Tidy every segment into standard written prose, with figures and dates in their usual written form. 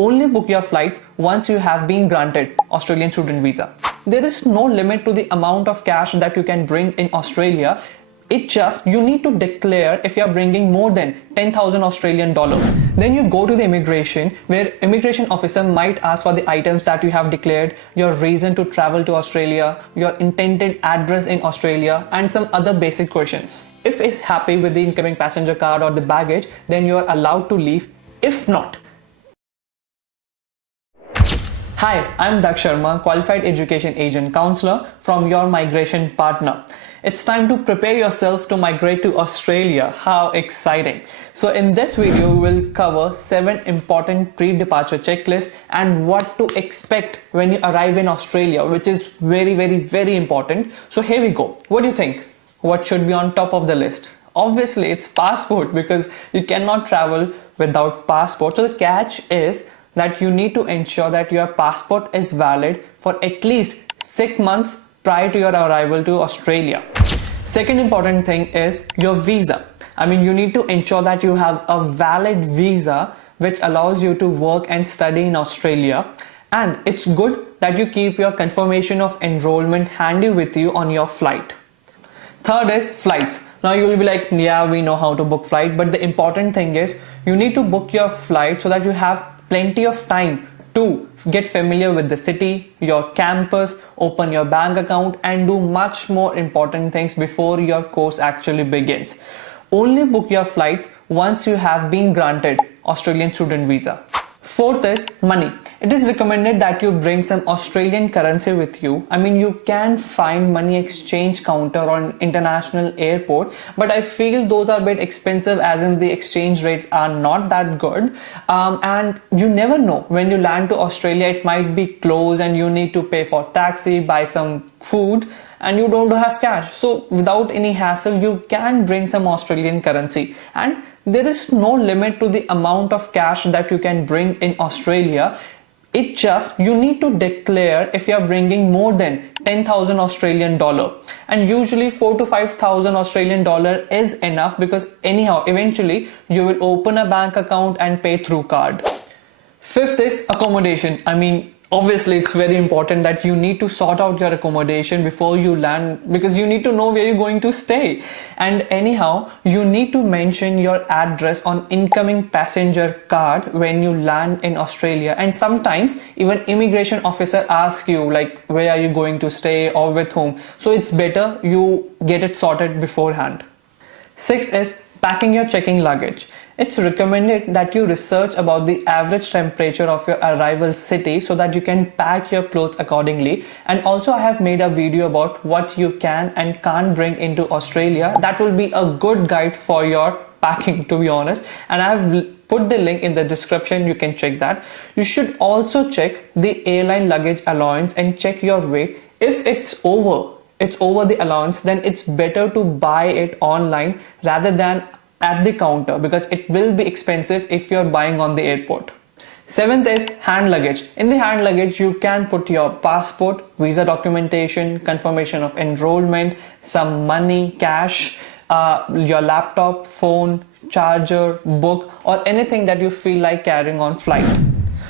Only book your flights once you have been granted Australian student visa. There is no limit to the amount of cash that you can bring in Australia. It just, you need to declare if you are bringing more than 10,000 Australian dollars. Then you go to the immigration, where immigration officer might ask for the items that you have declared, your reason to travel to Australia, your intended address in Australia, and some other basic questions. If it's happy with the incoming passenger card or the baggage, then you are allowed to leave. If not, hi, I'm Daksh Sharma, Qualified Education Agent Counselor from your migration partner. It's time to prepare yourself to migrate to Australia. How exciting! So in this video, we'll cover 7 important pre-departure checklists and what to expect when you arrive in Australia, which is very important. So here we go. What do you think? What should be on top of the list? Obviously, it's passport, because you cannot travel without passport. So the catch is that you need to ensure that your passport is valid for at least 6 months prior to your arrival to Australia. Second important thing is your visa. You need to ensure that you have a valid visa which allows you to work and study in Australia. And it's good that you keep your confirmation of enrollment handy with you on your flight. Third is flights. Now you will be like, yeah, we know how to book flight, but the important thing is you need to book your flight so that you have plenty of time to get familiar with the city, your campus, open your bank account, and do much more important things before your course actually begins. Only book your flights once you have been granted Australian student visa. Fourth is money. It is recommended that you bring some Australian currency with you. You can find money exchange counter on international airport, but I feel those are a bit expensive, as in the exchange rates are not that good. And you never know, when you land to Australia, it might be closed and you need to pay for taxi, buy some food, and you don't have cash. So without any hassle, you can bring some Australian currency. And there is no limit to the amount of cash that you can bring in Australia. It just, you need to declare if you are bringing more than 10,000 Australian dollar, and usually 4 to 5,000 Australian dollar is enough, because anyhow eventually you will open a bank account and pay through card. Fifth is accommodation. Obviously, it's very important that you need to sort out your accommodation before you land, because you need to know where you're going to stay. And anyhow, you need to mention your address on incoming passenger card when you land in Australia. And sometimes even immigration officer asks you like, where are you going to stay or with whom? So it's better you get it sorted beforehand. Sixth is packing your check-in luggage. It's recommended that you research about the average temperature of your arrival city so that you can pack your clothes accordingly. And also, I have made a video about what you can and can't bring into Australia. That will be a good guide for your packing, to be honest. And I have put the link in the description. You can check that. You should also check the airline luggage allowance and check your weight. If it's over the allowance, then it's better to buy it online rather than at the counter, because it will be expensive if you're buying on the airport. Seventh is hand luggage. In the hand luggage, you can put your passport, visa documentation, confirmation of enrollment, some money, cash, your laptop, phone, charger, book, or anything that you feel like carrying on flight.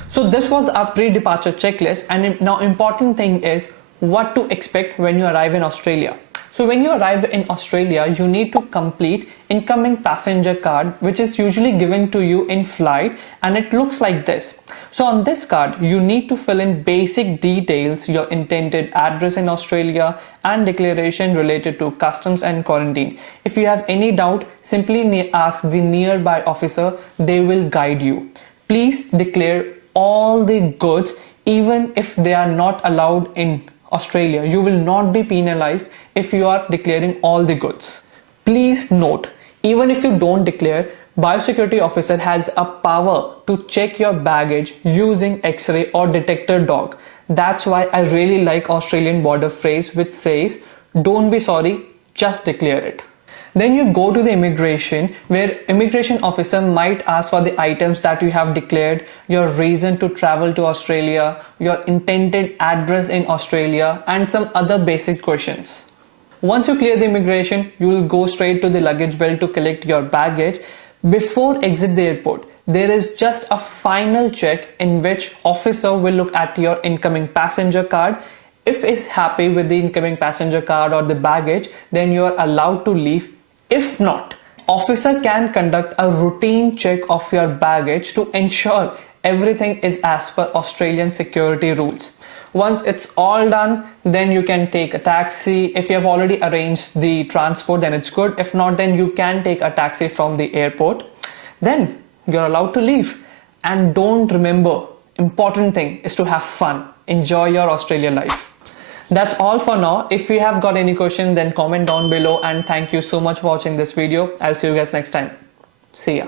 So this was our pre-departure checklist, and now important thing is what to expect when you arrive in Australia. So when you arrive in Australia, you need to complete incoming passenger card, which is usually given to you in flight, and it looks like this. So on this card, you need to fill in basic details, your intended address in Australia, and declaration related to customs and quarantine. If you have any doubt, simply ask the nearby officer. They will guide you. Please declare all the goods, even if they are not allowed in Australia. You will not be penalized if you are declaring all the goods. Please note, even if you don't declare, biosecurity officer has a power to check your baggage using X-ray or detector dog. That's why I really like Australian border phrase which says, don't be sorry, just declare it. Then you go to the immigration, where immigration officer might ask for the items that you have declared, your reason to travel to Australia, your intended address in Australia, and some other basic questions. Once you clear the immigration, you will go straight to the luggage belt to collect your baggage. Before exit the airport, there is just a final check in which officer will look at your incoming passenger card. If is happy with the incoming passenger card or the baggage, then you are allowed to leave. If not, officer can conduct a routine check of your baggage to ensure everything is as per Australian security rules. Once it's all done, then you can take a taxi. If you have already arranged the transport, then it's good. If not, then you can take a taxi from the airport. Then you're allowed to leave. And don't remember, important thing is to have fun. Enjoy your Australian life. That's all for now. If you have got any question, then comment down below, and thank you so much for watching this video. I'll see you guys next time. See ya.